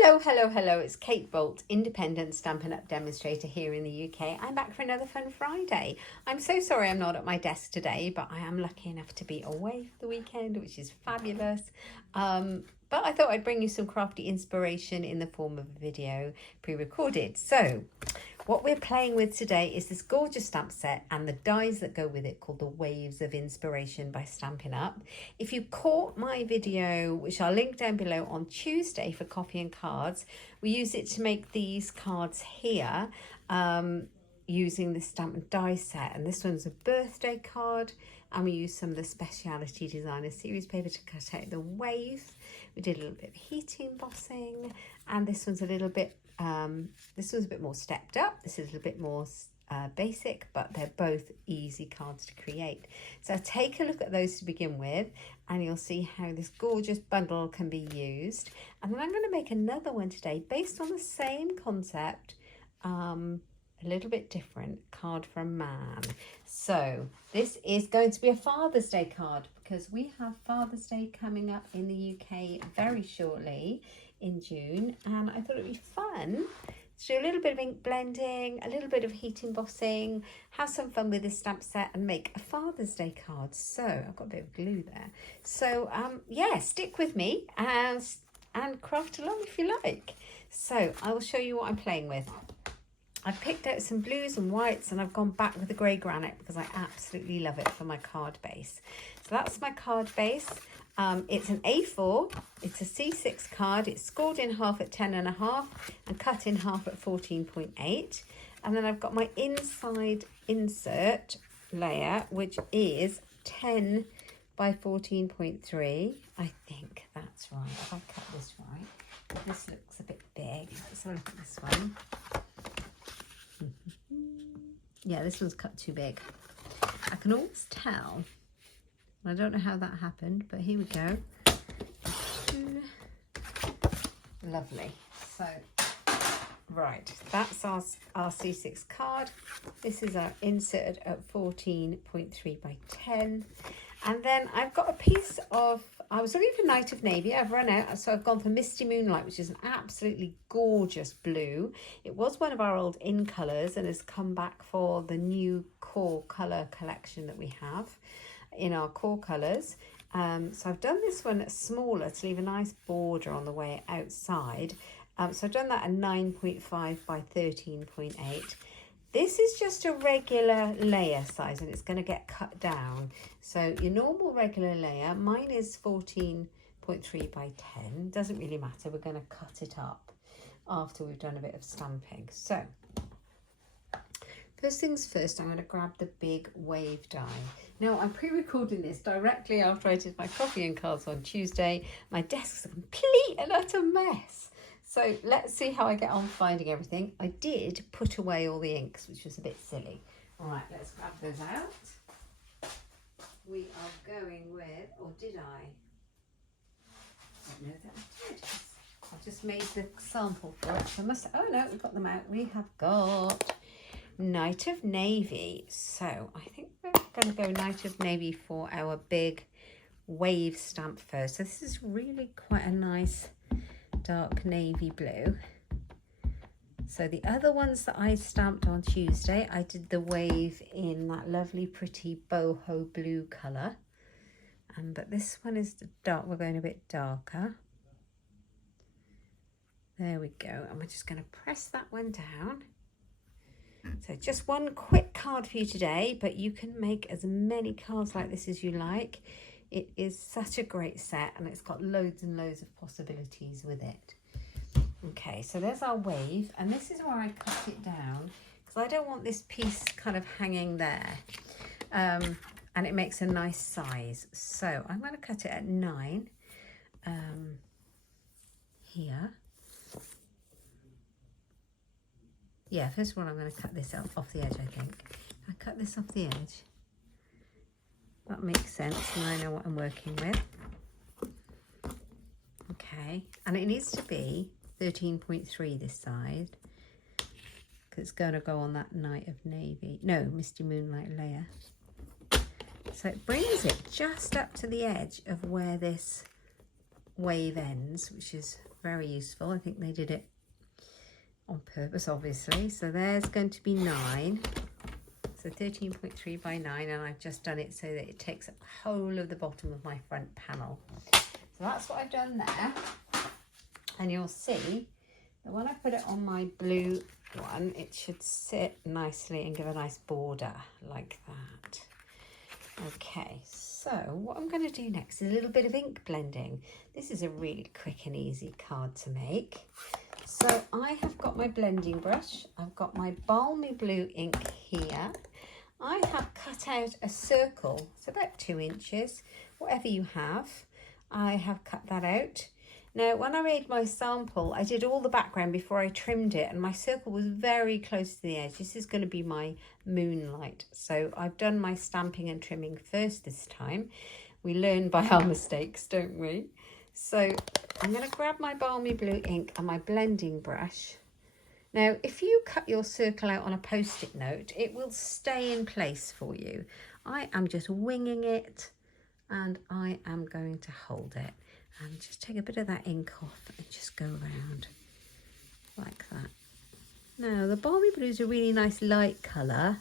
Hello, hello, hello. It's Kate Bolt, independent Stampin' Up! Demonstrator here in the UK. I'm back for another fun Friday. I'm so sorry I'm not at my desk today, but I am lucky enough to be away for the weekend, which is fabulous. But I thought I'd bring you some crafty inspiration in the form of a video pre-recorded. So what we're playing with today is this gorgeous stamp set and the dies that go with it called the Waves of Inspiration by Stampin' Up! If you caught my video, which I'll link down below, on Tuesday for coffee and cards, we use it to make these cards here using the stamp and die set. And this one's a birthday card, and we used some of the Speciality Designer series paper to cut out the wave. We did a little bit of heat embossing, and this one's a little bit this one's a bit more stepped up. This is a little bit more basic, but they're both easy cards to create. So take a look at those to begin with, and you'll see how this gorgeous bundle can be used. And then I'm going to make another one today based on the same concept, a little bit different, card for a man. So this is going to be a Father's Day card, because we have Father's Day coming up in the UK very shortly in June, and I thought it'd be fun to do a little bit of ink blending, a little bit of heat embossing, have some fun with this stamp set and make a Father's Day card. So I've got a bit of glue there. So yeah, stick with me and craft along if you like. So I will show you what I'm playing with. I've picked out some blues and whites, and I've gone back with the grey granite because I absolutely love it for my card base. So that's my card base. It's an A4, it's a C6 card, it's scored in half at 10.5 and cut in half at 14.8. And then I've got my inside insert layer, which is 10 by 14.3. I think that's right, if I cut this right. This looks a bit big. Let's have a look at this one. Yeah, this one's cut too big. I can always tell. I don't know how that happened, but here we go. Lovely. So, right, that's our C6 card. This is our insert at 14.3 by 10. And then I've got a piece of, I was looking for Night of Navy. I've run out, so I've gone for Misty Moonlight, which is an absolutely gorgeous blue. It was one of our old in colours and has come back for the new core colour collection that we have in our core colours. So I've done this one smaller to leave a nice border on the way outside. So I've done that at 9.5 by 13.8. This is just a regular layer size, and it's going to get cut down. So your normal regular layer, mine is 14.3 by 10. Doesn't really matter. We're going to cut it up after we've done a bit of stamping. So first things first, I'm going to grab the big wave die. Now, I'm pre-recording this directly after I did my coffee and cards on Tuesday. My desk's a complete and utter mess. So let's see how I get on finding everything. I did put away all the inks, which was a bit silly. All right, let's grab those out. We are going with, or did I? I don't know that I did. I've just made the sample for it. So oh no, we've got them out. We have got Night of Navy. So I think we're going to go Night of Navy for our big wave stamp first. So this is really quite a nice dark navy blue. So the other ones that I stamped on Tuesday, I did the wave in that lovely pretty boho blue colour. But this one is the dark, we're going a bit darker. There we go. And we're just going to press that one down. So just one quick card for you today, but you can make as many cards like this as you like. It is such a great set, and it's got loads and loads of possibilities with it. Okay, so there's our wave, and this is where I cut it down because I don't want this piece kind of hanging there. And it makes a nice size. So I'm going to cut it at 9 here. Yeah, first of all, I'm going to cut this off the edge, I think. If I cut this off the edge, that makes sense, and I know what I'm working with. Okay, and it needs to be 13.3 this side, because it's going to go on that Night of Navy, no, Misty Moonlight layer. So it brings it just up to the edge of where this wave ends, which is very useful. I think they did it on purpose, obviously. So there's going to be 9. So 13.3 by 9, and I've just done it so that it takes up the whole of the bottom of my front panel. So that's what I've done there. And you'll see that when I put it on my blue one, it should sit nicely and give a nice border like that. Okay, so what I'm going to do next is a little bit of ink blending. This is a really quick and easy card to make. So I have got my blending brush, I've got my balmy blue ink here. I have cut out a circle, it's about 2 inches, whatever you have. I have cut that out. Now, when I made my sample, I did all the background before I trimmed it, and my circle was very close to the edge. This is going to be my moonlight. So I've done my stamping and trimming first this time. We learn by our mistakes, don't we? So I'm going to grab my balmy blue ink and my blending brush. Now, if you cut your circle out on a post-it note, it will stay in place for you. I am just winging it, and I am going to hold it. And just take a bit of that ink off and just go around like that. Now, the balmy blue is a really nice light colour,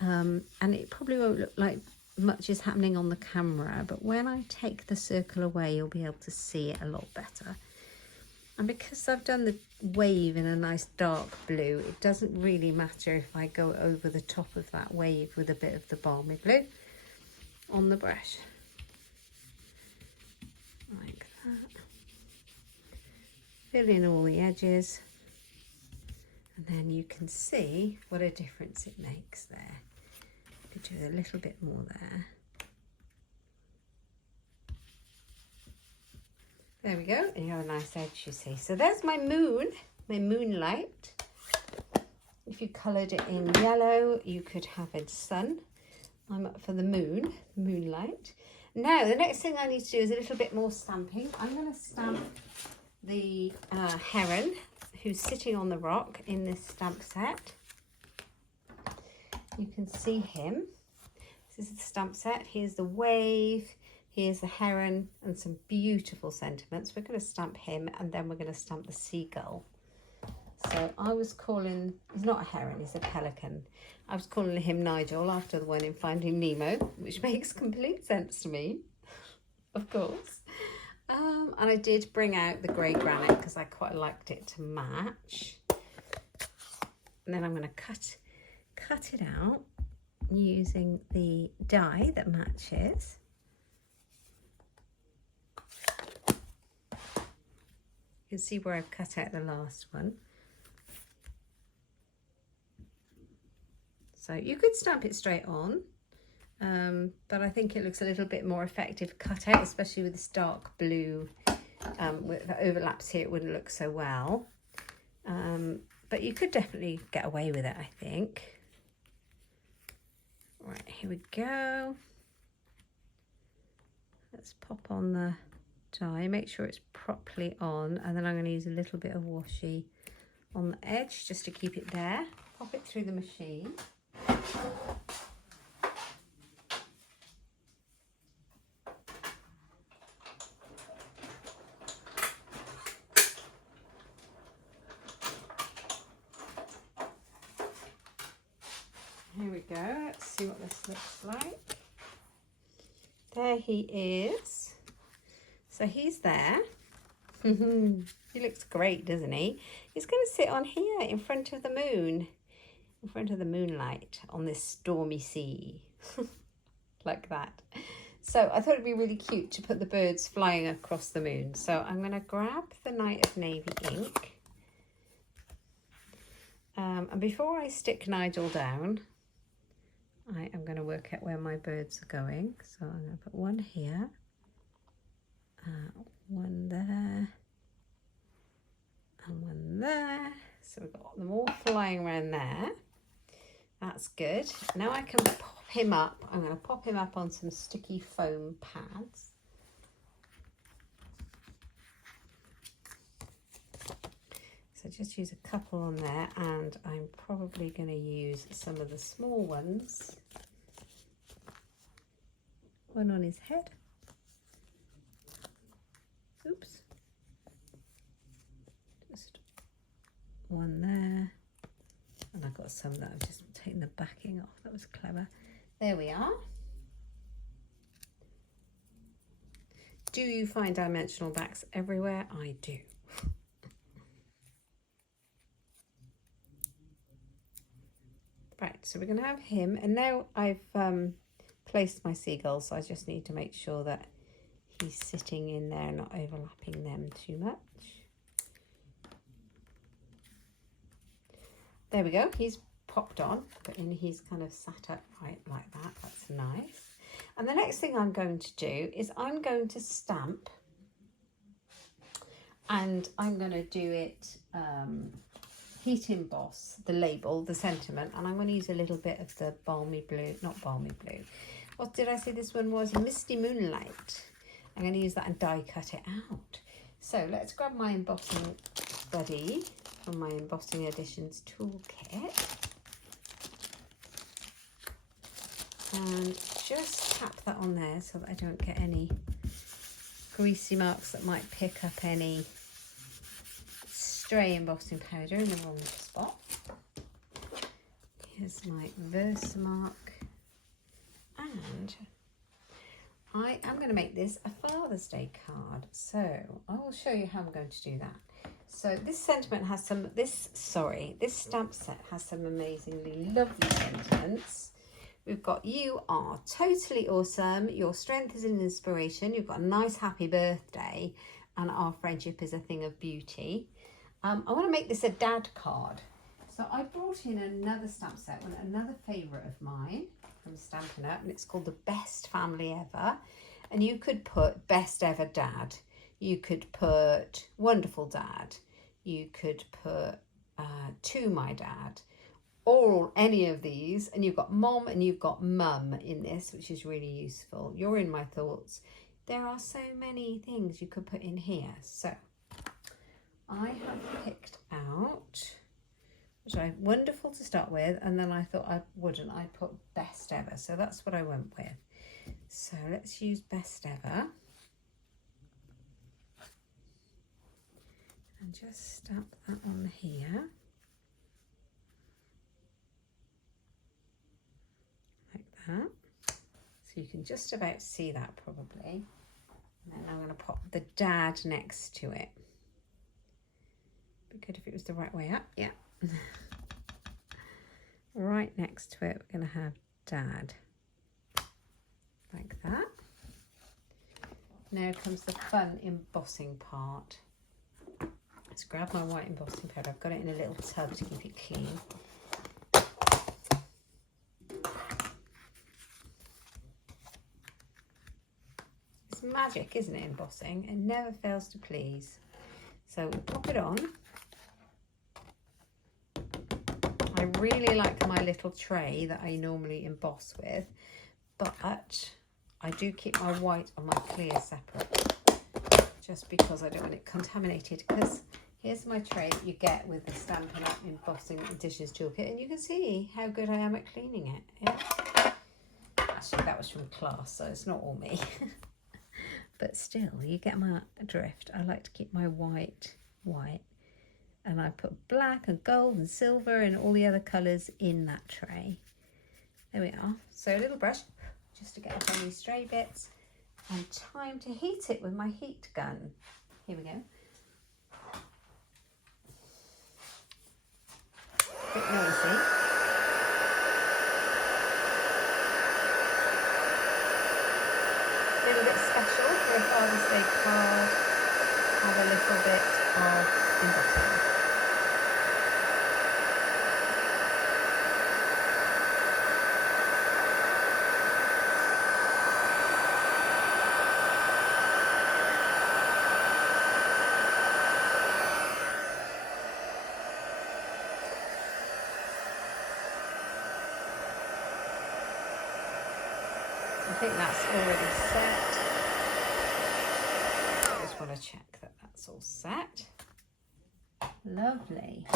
and it probably won't look like much is happening on the camera, but when I take the circle away, you'll be able to see it a lot better. And because I've done the wave in a nice dark blue, it doesn't really matter if I go over the top of that wave with a bit of the balmy blue on the brush. Like that. Fill in all the edges, and then you can see what a difference it makes there. You could do a little bit more there. There we go, and you have a nice edge, you see. So there's my moon, my moonlight. If you coloured it in yellow, you could have a sun. I'm up for the moon, moonlight. Now, the next thing I need to do is a little bit more stamping. I'm going to stamp the heron who's sitting on the rock in this stamp set. You can see him. This is the stamp set. Here's the wave, here's the heron, and some beautiful sentiments. We're going to stamp him, and then we're going to stamp the seagull. So I was calling, he's not a heron, he's a pelican. I was calling him Nigel after the one in Finding Nemo, which makes complete sense to me, of course. And I did bring out the grey granite because I quite liked it to match. And then I'm going to cut it out using the die that matches. You can see where I've cut out the last one. So you could stamp it straight on, but I think it looks a little bit more effective cut out, especially with this dark blue. With the overlaps here, it wouldn't look so well. But you could definitely get away with it, I think. Right, here we go. Let's pop on the die, make sure it's properly on, and then I'm going to use a little bit of washi on the edge just to keep it there. Pop it through the machine. Here we go, let's see what this looks like. There he is. So he's there. He looks great, doesn't he? He's going to sit on here in front of the moon, in front of the moonlight on this stormy sea, like that. So I thought it'd be really cute to put the birds flying across the moon. So I'm going to grab the Night of Navy ink. And before I stick Nigel down, I am going to work out where my birds are going. So I'm going to put one here, one there, and one there. So we've got them all flying around there. That's good. Now I can pop him up. I'm going to pop him up on some sticky foam pads. So just use a couple on there, and I'm probably going to use some of the small ones. One on his head one there. And I've got some that I've just taken the backing off. That was clever. There we are. Do you find dimensional backs everywhere? I do. Right, so we're going to have him. And now I've placed my seagulls, so I just need to make sure that he's sitting in there, not overlapping them too much. There we go. He's popped on, but he's kind of sat up right like that. That's nice. And the next thing I'm going to do is I'm going to stamp, and I'm going to do it heat emboss the label, the sentiment, and I'm going to use a little bit of the balmy blue, not balmy blue. What did I say this one was? Misty Moonlight. I'm going to use that and die cut it out. So let's grab my embossing buddy from my Embossing Editions toolkit. And just tap that on there so that I don't get any greasy marks that might pick up any stray embossing powder in the wrong spot. Here's my Versamark, and I am going to make this a Father's Day card, so I will show you how I'm going to do that. So this sentiment has some, this stamp set has some amazingly lovely sentiments. We've got, you are totally awesome, your strength is an inspiration, you've got a nice happy birthday, and our friendship is a thing of beauty. I want to make this a dad card. So I brought in another stamp set, another favourite of mine from Stampin' Up, and it's called The Best Family Ever. And you could put Best Ever Dad, you could put Wonderful Dad, you could put To My Dad, or any of these, and you've got Mom and you've got Mum in this, which is really useful. You're in my thoughts. There are so many things you could put in here. So I have picked out, which I wonderful to start with, and then I thought I wouldn't. I put Best Ever, so that's what I went with. So let's use Best Ever, and just stamp that on here, like that. So you can just about see that probably. And then I'm going to pop the dad next to it. Be good if it was the right way up. Yeah. Right next to it, we're going to have dad. Like that. Now comes the fun embossing part. Let's grab my white embossing pad. I've got it in a little tub to keep it clean. It's magic, isn't it, embossing? It never fails to please. So we pop it on. I really like my little tray that I normally emboss with, but I do keep my white and my clear separate, just because I don't want it contaminated. Because here's my tray that you get with the Stampin' Up! Embossing Editions toolkit, and you can see how good I am at cleaning it. Yeah. Actually, that was from class, so it's not all me. But still, you get my drift. I like to keep my white, and I put black and gold and silver and all the other colours in that tray. There we are. So a little brush, just to get off any stray bits, and time to heat it with my heat gun. Here we go. Bit noisy. A little bit special for a Father's Day card. Have a little bit of embossing. I think that's already set. I just want to check that that's all set. Lovely.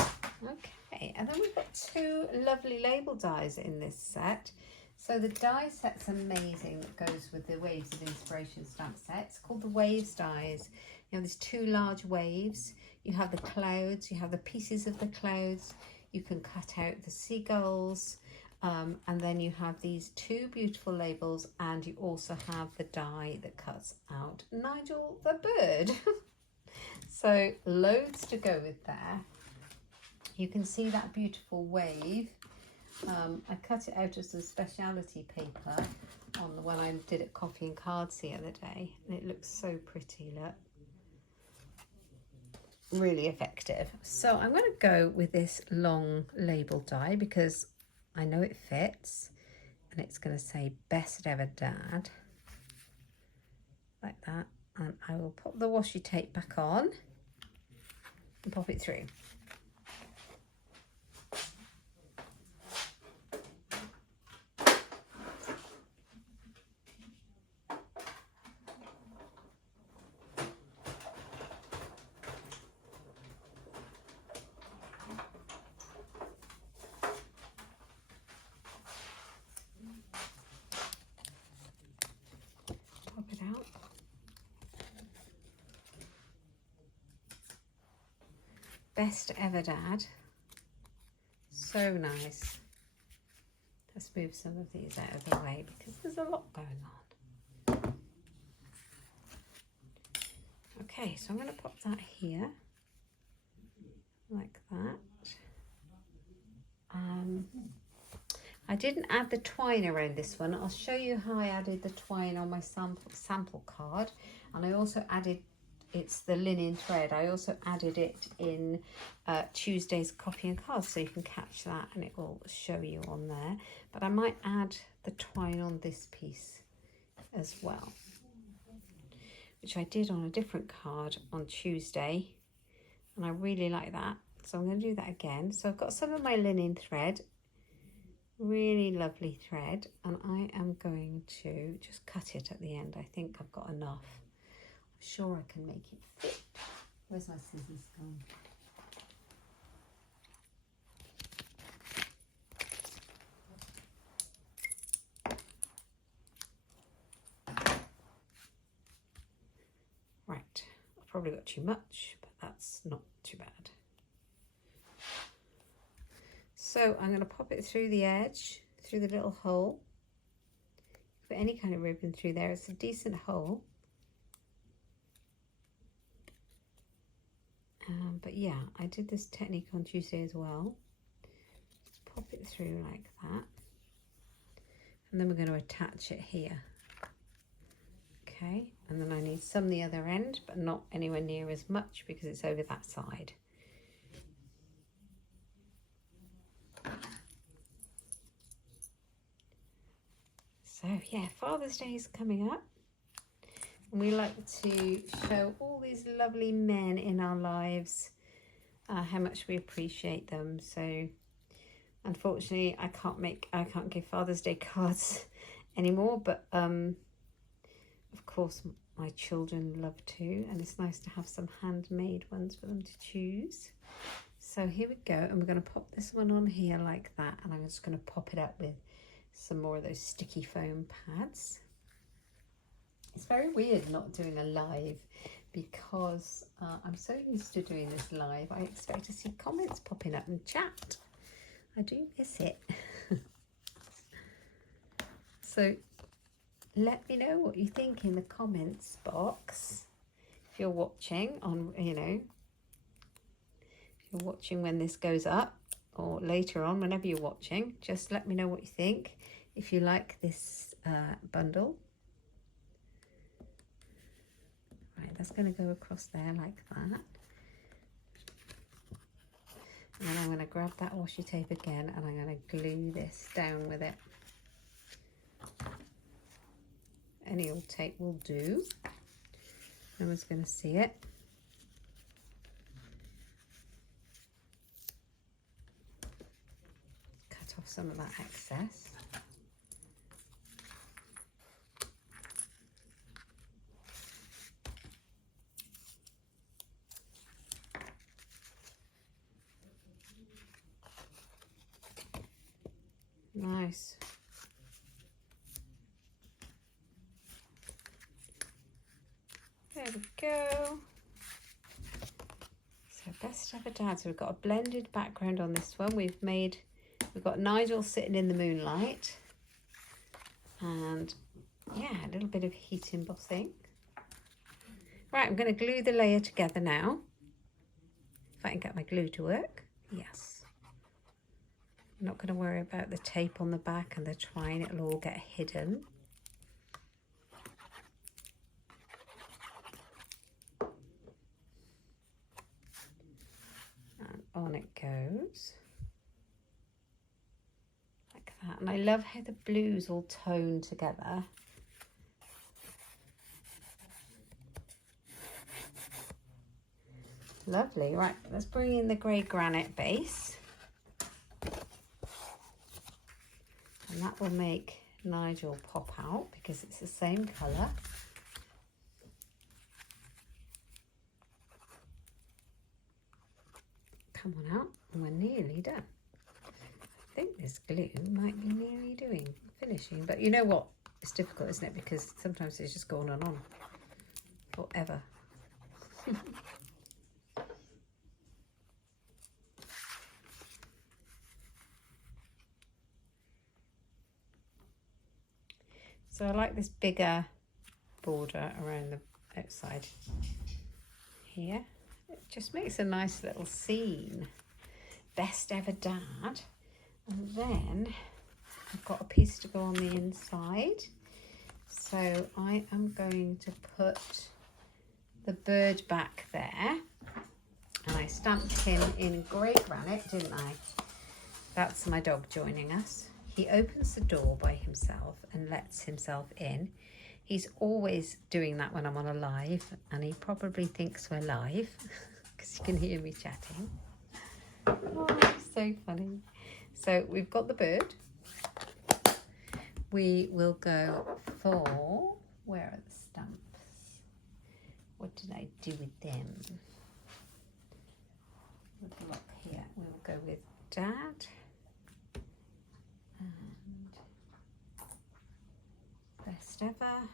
Okay, and then we've got two lovely label dies in this set. So the die set's amazing, that goes with the Waves of Inspiration stamp set. It's called the Waves dies You have these two large waves. You have the clouds, you have the pieces of the clouds. You can cut out the seagulls. And then you have these two beautiful labels, and you also have the die that cuts out Nigel the bird. So loads to go with there. You can see that beautiful wave. I cut it out as a speciality paper on the one I did at Coffee and Cards the other day, and it looks so pretty, look. Really effective. So I'm going to go with this long label die because I know it fits, and it's going to say Best Ever Dad, like that. And I will pop the washi tape back on and pop it through. Pop it out. Best Ever Dad. So nice. Let's move some of these out of the way because there's a lot going on. Okay, so I'm going to pop that here, like that. I didn't add the twine around this one. I'll show you how I added the twine on my sample card. And I also added, it's the linen thread. I also added it in Tuesday's Coffee and Cards, so you can catch that and it will show you on there. But I might add the twine on this piece as well, which I did on a different card on Tuesday, and I really like that. So I'm going to do that again. So I've got some of my linen thread, really lovely thread, and I am going to just cut it at the end. I think I've got enough. I'm sure I can make it fit. Where's my scissors gone? Right, I've probably got too much, but that's not too bad. So I'm going to pop it through the edge, through the little hole. Put any kind of ribbon through there. It's a decent hole. But yeah, I did this technique on Tuesday as well. Just pop it through like that. And then we're going to attach it here. Okay, and then I need some the other end, but not anywhere near as much because it's over that side. So yeah, Father's Day is coming up, and we like to show all these lovely men in our lives how much we appreciate them. So unfortunately I can't give Father's Day cards anymore, but of course my children love to, and it's nice to have some handmade ones for them to choose. So here we go, and we're going to pop this one on here like that, and I'm just going to pop it up with some more of those sticky foam pads. It's very weird not doing a live because I'm so used to doing this live. I expect to see comments popping up and chat. I do miss it. So let me know what you think in the comments box if you're watching on, if you're watching when this goes up or later on, whenever you're watching, just let me know what you think. If you like this bundle. Right, that's going to go across there like that. And then I'm going to grab that washi tape again, and I'm going to glue this down with it. Any old tape will do. No one's going to see it. Cut off some of that excess. Nice. There we go. Best Ever Dad. So we've got a blended background on this one. We've got Nigel sitting in the moonlight. And yeah, a little bit of heat embossing. Right, I'm going to glue the layer together now. If I can get my glue to work. Yes. I'm not going to worry about the tape on the back and the twine. It'll all get hidden. And on it goes. Like that. And I love how the blues all tone together. Lovely. Right, let's bring in the grey granite base. And that will make Nigel pop out because it's the same colour. Come on out, and we're nearly done. I think this glue might be nearly finishing, but you know what? It's difficult, isn't it? Because sometimes it's just going on forever. So I like this bigger border around the outside here. It just makes a nice little scene. Best Ever Dad. And then I've got a piece to go on the inside. So I am going to put the bird back there. And I stamped him in grey granite, didn't I? That's my dog joining us. He opens the door by himself and lets himself in. He's always doing that when I'm on a live, and he probably thinks we're live because you can hear me chatting. Oh, it's so funny. So we've got the bird. We will go for, where are the stamps? What did I do with them? Look up here. We'll go with Dad. And Best Ever.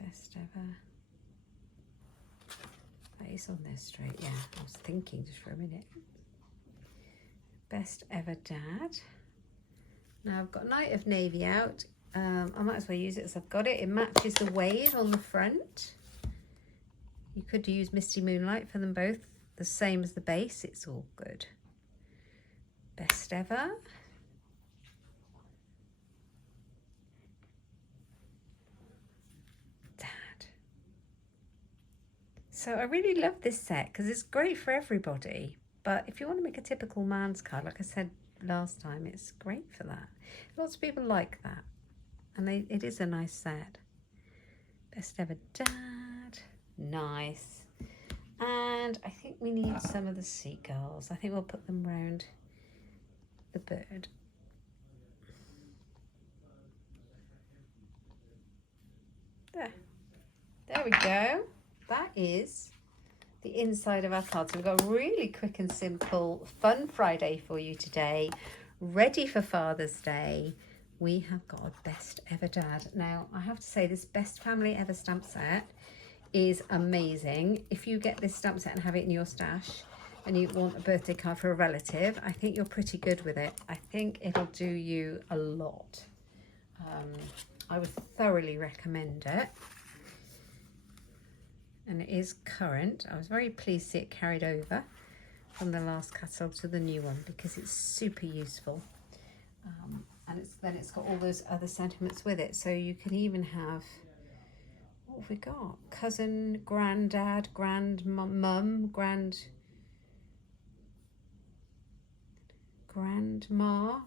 Best Ever. That is on there straight, yeah. I was thinking just for a minute. Best Ever Dad. Now I've got Night of Navy out. I might as well use it as I've got it. It matches the wave on the front. You could use Misty Moonlight for them both. The same as the base, it's all good. Best Ever. Dad. So I really love this set because it's great for everybody. But if you want to make a typical man's card, like I said last time, it's great for that. Lots of people like that. And it is a nice set. Best Ever Dad. Nice. And I think we need some of the seagulls. I think we'll put them round the bird. There we go. That is the inside of our card. So we've got a really quick and simple fun Friday for you today. Ready for Father's Day. We have got a Best Ever Dad. Now, I have to say this Best Family Ever stamp set is amazing. If you get this stamp set and have it in your stash and you want a birthday card for a relative, I think you're pretty good with it. I think it'll do you a lot. I would thoroughly recommend it. And it is current. I was very pleased to see it carried over from the last catalogue to the new one because it's super useful. And then it's got all those other sentiments with it. So you can even have, what have we got? Cousin, granddad, grandmum, grandma,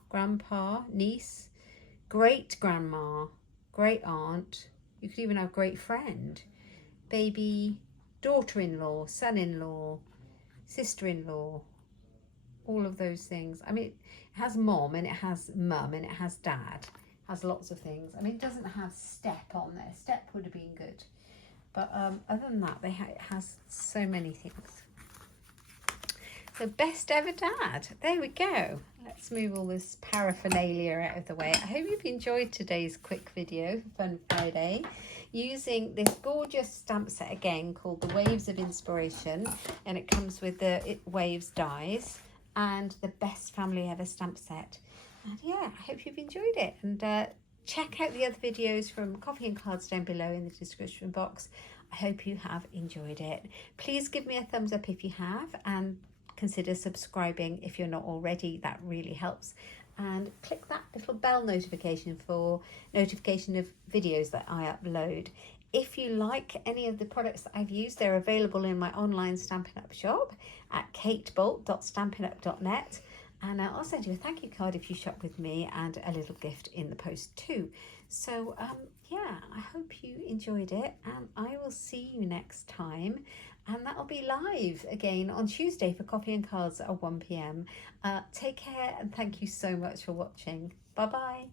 grandpa, niece, great grandma, great aunt. You could even have great friend, baby, daughter-in-law, son-in-law, sister-in-law, all of those things. I mean, it has mom and it has mum and it has dad. It has lots of things. I mean, it doesn't have step on there. Step would have been good. But other than that, it has so many things. The best ever dad. There we go. Let's move all this paraphernalia out of the way. I hope you've enjoyed today's quick video, Fun Friday, using this gorgeous stamp set again called the Waves of Inspiration, and it comes with the Waves dies and the best family ever stamp set. And yeah, I hope you've enjoyed it, and check out the other videos from Coffee and Cards down below in the description box. I hope you have enjoyed it. Please give me a thumbs up if you have, and consider subscribing if you're not already. That really helps. And click that little bell notification for notification of videos that I upload. If you like any of the products that I've used, they're available in my online Stampin' Up shop at katebolt.stampinup.net. And I'll send you a thank you card if you shop with me, and a little gift in the post too. So yeah, I hope you enjoyed it, and I will see you next time. And that'll be live again on Tuesday for Coffee and Cards at 1 p.m. Take care, and thank you so much for watching. Bye bye.